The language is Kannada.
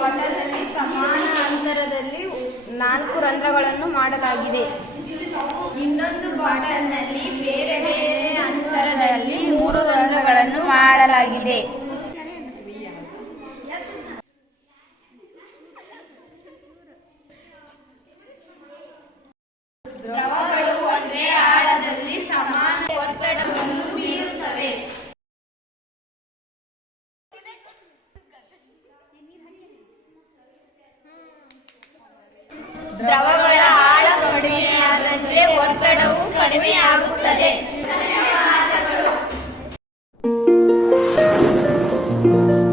ಬಾಟಲ್ನಲ್ಲಿ ಸಮಾನ ಅಂತರದಲ್ಲಿ ನಾಲ್ಕು ರಂಧ್ರಗಳನ್ನು ಮಾಡಲಾಗಿದೆ. ಇನ್ನೊಂದು ಬಾಟಲ್ನಲ್ಲಿ ಬೇರೆ ಬೇರೆ ಅಂತರದಲ್ಲಿ ಮೂರು ರಂಧ್ರಗಳನ್ನು ಮಾಡಲಾಗಿದೆ. ದ್ರವಗಳ ಆಳ ಕಡಿಮೆಯಾದಂತೆ ಒತ್ತಡವು ಕಡಿಮೆಯಾಗುತ್ತದೆ. thank